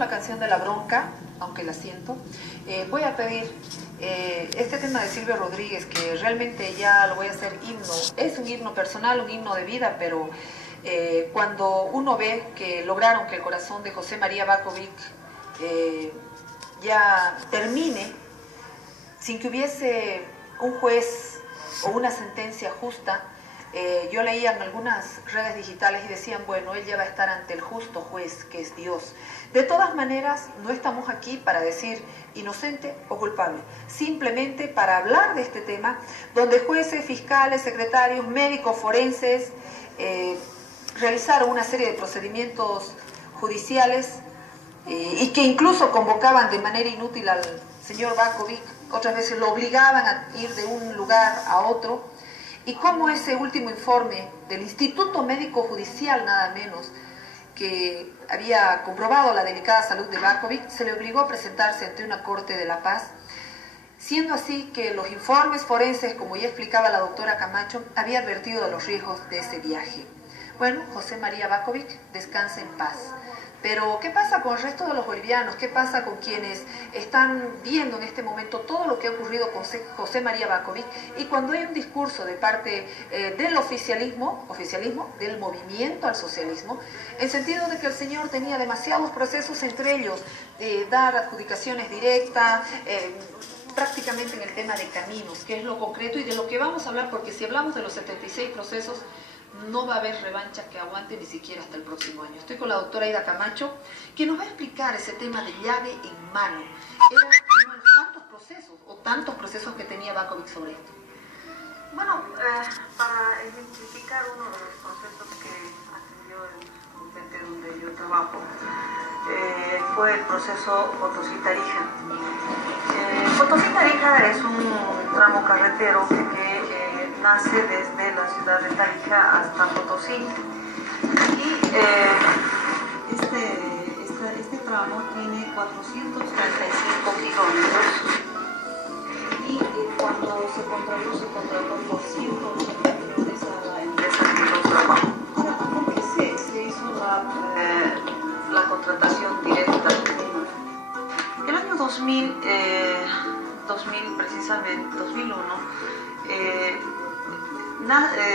la canción de La Bronca, aunque la siento. Voy a pedir este tema de Silvio Rodríguez, que realmente ya lo voy a hacer himno. Es un himno personal, un himno de vida, pero cuando uno ve que lograron que el corazón de José María Bacovich ya termine sin que hubiese un juez o una sentencia justa, yo leía en algunas redes digitales y decían, bueno, él ya va a estar ante el justo juez, que es Dios. De todas maneras, no estamos aquí para decir inocente o culpable, simplemente para hablar de este tema, donde jueces, fiscales, secretarios, médicos, forenses, realizaron una serie de procedimientos judiciales y que incluso convocaban de manera inútil al señor Bacovich, otras veces lo obligaban a ir de un lugar a otro, y cómo ese último informe del Instituto Médico Judicial, nada menos, que había comprobado la delicada salud de Bacovich, se le obligó a presentarse ante una corte de La Paz, siendo así que los informes forenses, como ya explicaba la doctora Camacho, había advertido de los riesgos de ese viaje. Bueno, José María Bacovich descansa en paz. Pero, ¿qué pasa con el resto de los bolivianos? ¿Qué pasa con quienes están viendo en este momento todo lo que ha ocurrido con José María Bacovich? Y cuando hay un discurso de parte del oficialismo, del movimiento al socialismo, en sentido de que el señor tenía demasiados procesos, entre ellos dar adjudicaciones directas, prácticamente en el tema de caminos, que es lo concreto y de lo que vamos a hablar, porque si hablamos de los 76 procesos, no va a haber revancha que aguante ni siquiera hasta el próximo año. Estoy con la doctora Aida Camacho, que nos va a explicar ese tema de llave en mano. Era uno de los tantos procesos que tenía Bacovich sobre esto. Bueno, para identificar uno de los procesos que atendió el ente donde yo trabajo, fue el proceso Potosí-Tarija. Potosí-Tarija es un tramo carretero que nace desde la ciudad de Tarija hasta Potosí. Y este tramo tiene 435 kilómetros. Y cuando se contrató por 180 millones a la empresa que lo trabajó. Ahora, ¿por qué se hizo la contratación directa? El año 2000, precisamente, 2001,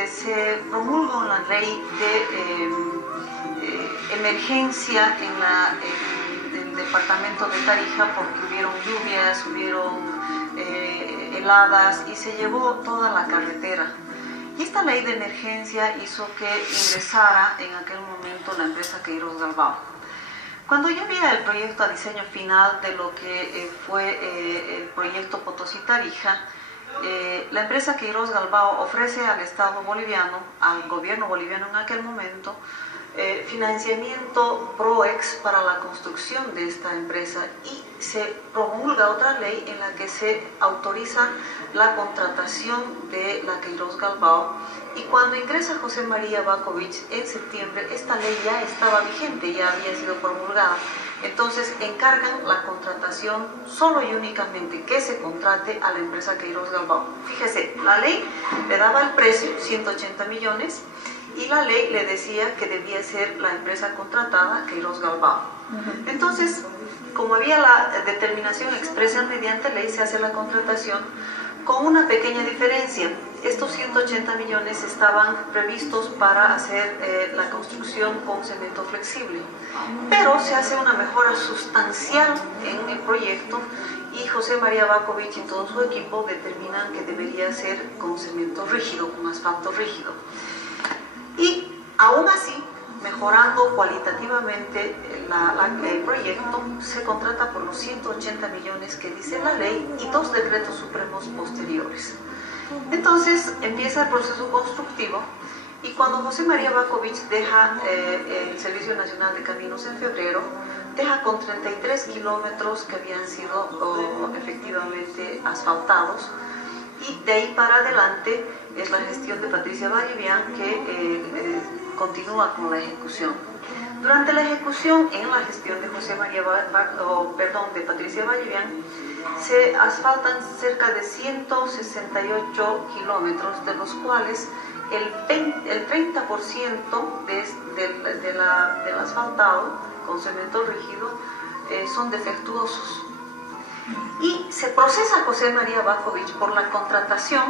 se promulgó la ley de emergencia en el departamento de Tarija, porque hubieron lluvias, hubieron heladas y se llevó toda la carretera. Y esta ley de emergencia hizo que ingresara en aquel momento la empresa Queiroz Galbao. Cuando yo vi el proyecto a diseño final de lo que fue el proyecto Potosí-Tarija, la empresa Queiroz Galbao ofrece al Estado boliviano, al gobierno boliviano en aquel momento, financiamiento PROEX para la construcción de esta empresa, y se promulga otra ley en la que se autoriza la contratación de la Queiroz Galbao, y cuando ingresa José María Bacovich en septiembre, esta ley ya estaba vigente, ya había sido promulgada. Entonces encargan la contratación solo y únicamente que se contrate a la empresa Queiroz Galbao. Fíjese, la ley le daba el precio, 180 millones, y la ley le decía que debía ser la empresa contratada Queiroz Galbao. Entonces, como había la determinación expresa mediante ley, se hace la contratación con una pequeña diferencia. Estos 180 millones estaban previstos para hacer la construcción con cemento flexible, pero se hace una mejora sustancial en el proyecto y José María Bacovich y todo su equipo determinan que debería ser con cemento rígido, con asfalto rígido. Y aún así, mejorando cualitativamente el proyecto, se contrata por los 180 millones que dice la ley y 2 decretos supremos posteriores. Entonces empieza el proceso constructivo, y cuando José María Bacovich deja el Servicio Nacional de Caminos en febrero, deja con 33 kilómetros que habían sido efectivamente asfaltados, y de ahí para adelante es la gestión de Patricia Vallivian que continúa con la ejecución. Durante la ejecución, en la gestión de de Patricia Vallivian, se asfaltan cerca de 168 kilómetros, de los cuales el 30% del asfaltado con cemento rígido son defectuosos. Y se procesa a José María Bakovic por la contratación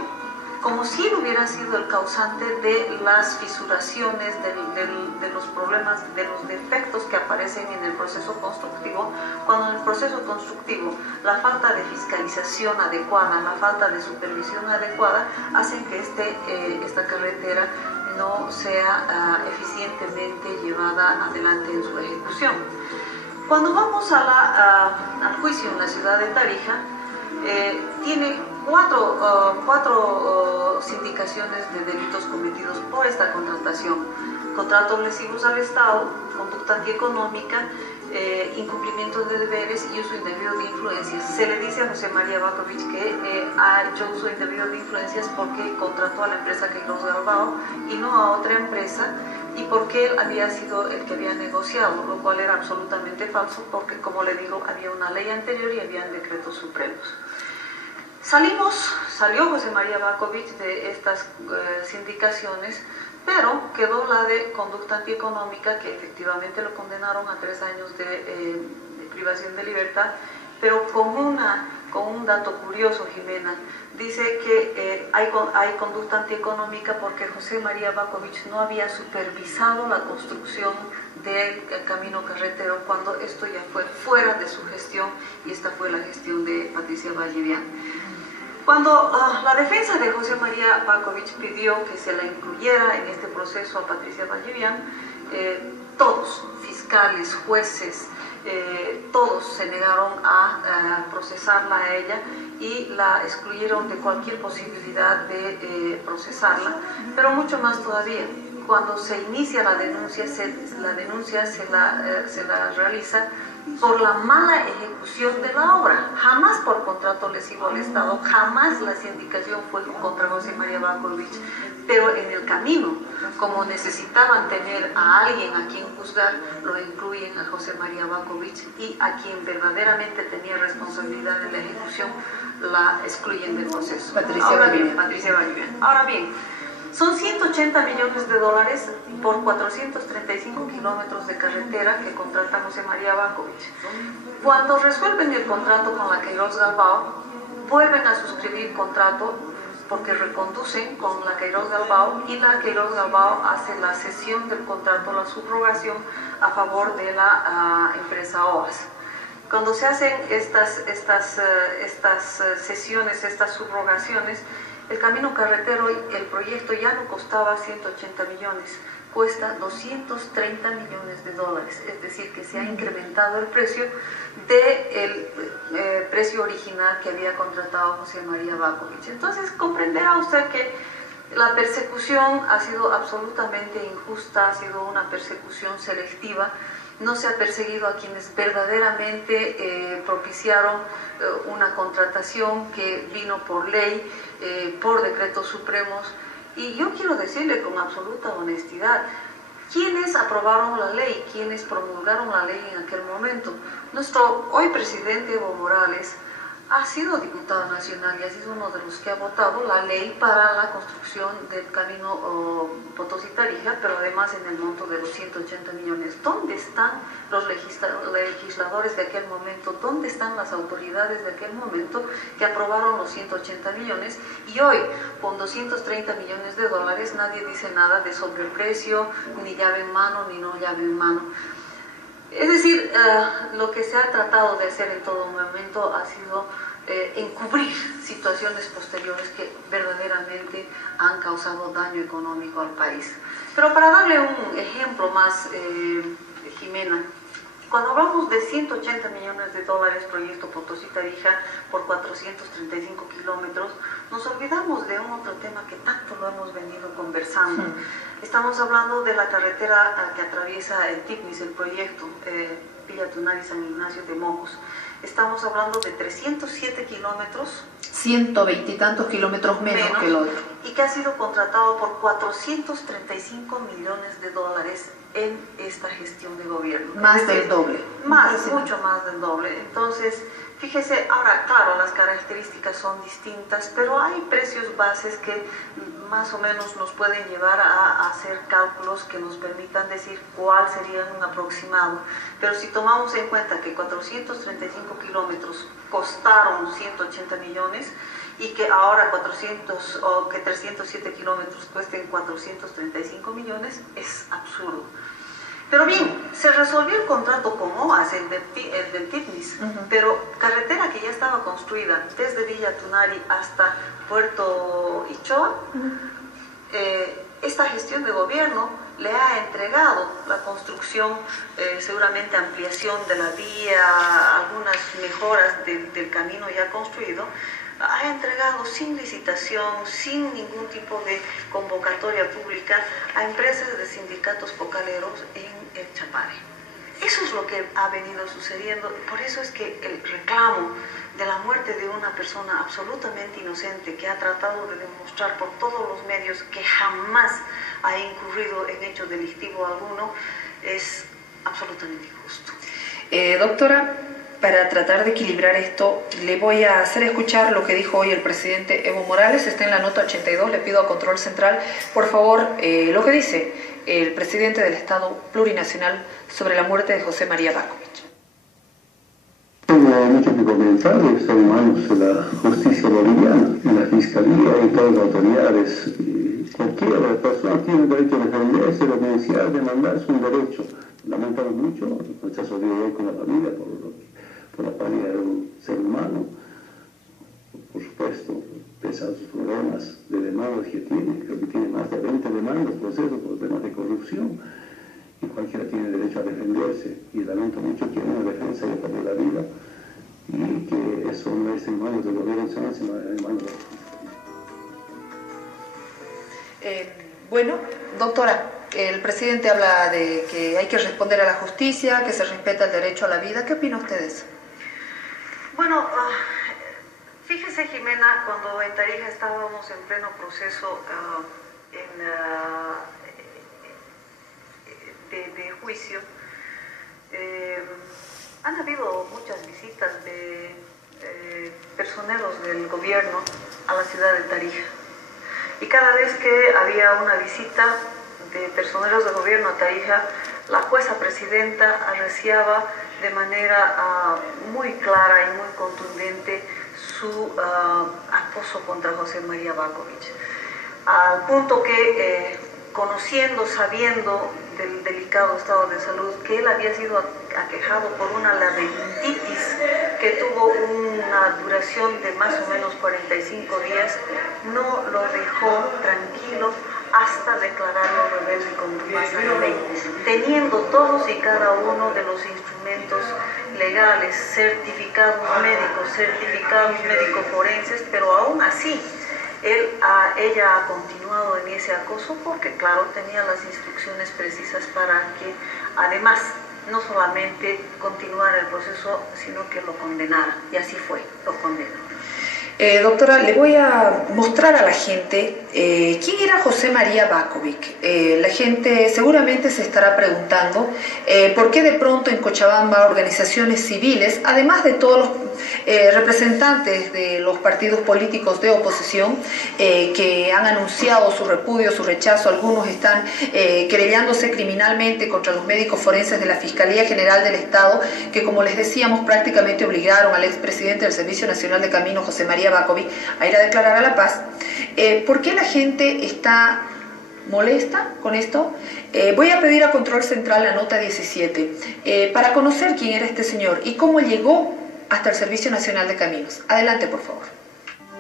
como si él hubiera sido el causante de las fisuraciones, de los problemas, de los defectos que aparecen en el proceso constructivo, cuando en el proceso constructivo la falta de fiscalización adecuada, la falta de supervisión adecuada, hacen que esta carretera no sea eficientemente llevada adelante en su ejecución. Cuando vamos al juicio en la ciudad de Tarija, tiene cuatro sindicaciones de delitos cometidos por esta contratación: contratos lesivos al Estado, conducta antieconómica, incumplimiento de deberes y uso indebido de influencias. Se le dice a José María Bakovic que ha hecho uso indebido de influencias porque contrató a la empresa Queiroz Galbao y no a otra empresa, y porque él había sido el que había negociado, lo cual era absolutamente falso porque, como le digo, había una ley anterior y habían decretos supremos. Salió José María Bakovic de estas sindicaciones, pero quedó la de conducta antieconómica, que efectivamente lo condenaron a 3 años de privación de libertad, pero con un dato curioso, Jimena. Dice que hay conducta antieconómica porque José María Bakovic no había supervisado la construcción del camino carretero cuando esto ya fue fuera de su gestión, y esta fue la gestión de Patricia Vallivian. Cuando la defensa de José María Bakovic pidió que se la incluyera en este proceso a Patricia Vallivian, todos, fiscales, jueces, todos se negaron a procesarla a ella y la excluyeron de cualquier posibilidad de procesarla, pero mucho más todavía. Cuando se inicia la denuncia se la realiza por la mala ejecución de la obra, jamás por contrato lesivo al Estado, jamás la sindicación fue contra José María Bakovic, pero en el camino, como necesitaban tener a alguien a quien juzgar, lo incluyen a José María Bakovic, y a quien verdaderamente tenía responsabilidad en la ejecución la excluyen del proceso. Patricia Vallivian. Ahora bien, son 180 millones de dólares por 435 kilómetros de carretera que contrata José María Bakovic. Cuando resuelven el contrato con la Queiroz Galbao, vuelven a suscribir contrato porque reconducen con la Queiroz Galbao, y la Queiroz Galbao hace la cesión del contrato, la subrogación a favor de la empresa OAS. Cuando se hacen estas cesiones, estas subrogaciones, el camino carretero, el proyecto ya no costaba 180 millones, cuesta 230 millones de dólares, es decir, que se ha incrementado el precio del precio original que había contratado José María Bakovic. Entonces comprenderá usted que la persecución ha sido absolutamente injusta, ha sido una persecución selectiva. No se ha perseguido a quienes verdaderamente propiciaron una contratación que vino por ley, por decretos supremos. Y yo quiero decirle con absoluta honestidad, ¿quiénes aprobaron la ley? ¿Quiénes promulgaron la ley en aquel momento? Nuestro hoy presidente Evo Morales ha sido diputado nacional y ha sido uno de los que ha votado la ley para la construcción del camino Potosí-Tarija, pero además en el monto de los 180 millones. ¿Dónde están los legisladores de aquel momento? ¿Dónde están las autoridades de aquel momento que aprobaron los 180 millones? Y hoy, con 230 millones de dólares, nadie dice nada de sobreprecio, ni llave en mano, ni no llave en mano. Es decir, lo que se ha tratado de hacer en todo momento ha sido encubrir situaciones posteriores que verdaderamente han causado daño económico al país. Pero para darle un ejemplo más, Jimena, cuando hablamos de 180 millones de dólares proyecto Potosí-Tarija por 435 kilómetros, nos olvidamos de un otro tema que tanto lo hemos venido conversando. Estamos hablando de la carretera que atraviesa el TICNIS, el proyecto Villa Tunari, San Ignacio de Mocos. Estamos hablando de 307 kilómetros. 120 y tantos kilómetros menos que el otro. Y que ha sido contratado por 435 millones de dólares en esta gestión de gobierno. Más del doble. Mucho más del doble. Entonces, fíjese, ahora, claro, las características son distintas, pero hay precios bases que más o menos nos pueden llevar a hacer cálculos que nos permitan decir cuál sería un aproximado. Pero si tomamos en cuenta que 435 kilómetros costaron 180 millones y que ahora 307 kilómetros cuesten 435 millones, es absurdo. Pero bien, se resolvió el contrato con OAS, el del TIPNIS, pero carretera que ya estaba construida desde Villa Tunari hasta Puerto Ichoa, esta gestión de gobierno le ha entregado la construcción, seguramente ampliación de la vía, algunas mejoras del camino ya construido, ha entregado sin licitación, sin ningún tipo de convocatoria pública a empresas de sindicatos focaleros en el Chapare. Eso es lo que ha venido sucediendo, por eso es que el reclamo de la muerte de una persona absolutamente inocente que ha tratado de demostrar por todos los medios que jamás ha incurrido en hecho delictivo alguno es absolutamente injusto. Doctora, para tratar de equilibrar esto, le voy a hacer escuchar lo que dijo hoy el presidente Evo Morales. Está en la nota 82, le pido a Control Central, por favor, lo que dice el presidente del Estado Plurinacional sobre la muerte de José María Bakovic. No hay mucho que comentar, están en manos de la justicia boliviana, en la fiscalía y todas las autoridades. Cualquier persona tiene derecho a defenderse, denunciar, demandar, es un derecho. Lamentamos mucho el rechazo de hoy con la familia por la pérdida de un ser humano. Por supuesto, pese a sus problemas de demandas que tiene, creo que tiene más de 20 demandas, procesos por temas de corrupción, y cualquiera tiene derecho a defenderse, y lamento mucho que una defensa haya perdido la vida, y que eso no es en manos del gobierno nacional, sino en manos de la justicia. Bueno, doctora, el presidente habla de que hay que responder a la justicia, que se respeta el derecho a la vida. ¿Qué opina usted de eso? Bueno, fíjese, Jimena, cuando en Tarija estábamos en pleno proceso de juicio, han habido muchas visitas de personeros del gobierno a la ciudad de Tarija. Y cada vez que había una visita de personeros del gobierno a Tarija, la jueza presidenta arreciaba de manera muy clara y muy contundente su acoso contra José María Bakovic. Al punto que, conociendo, sabiendo del delicado estado de salud, que él había sido aquejado por una laberintitis que tuvo una duración de más o menos 45 días, no lo dejó tranquilo hasta declararlo rebelde y contumaz a la ley, teniendo todos y cada uno de los instrumentos legales, certificados médicos forenses, pero aún así ella ha continuado en ese acoso porque, claro, tenía las instrucciones precisas para que, además, no solamente continuara el proceso, sino que lo condenara. Y así fue, lo condenó. Doctora, le voy a mostrar a la gente quién era José María Bakovic. La gente seguramente se estará preguntando por qué de pronto en Cochabamba organizaciones civiles, además de todos los representantes de los partidos políticos de oposición que han anunciado su repudio, su rechazo, algunos están querellándose criminalmente contra los médicos forenses de la Fiscalía General del Estado, que, como les decíamos, prácticamente obligaron al expresidente del Servicio Nacional de Caminos, José María Bakovic, a ir a declarar a La Paz. ¿Por qué la gente está molesta con esto? Voy a pedir a Control Central la nota 17 para conocer quién era este señor y cómo llegó hasta el Servicio Nacional de Caminos. Adelante, por favor.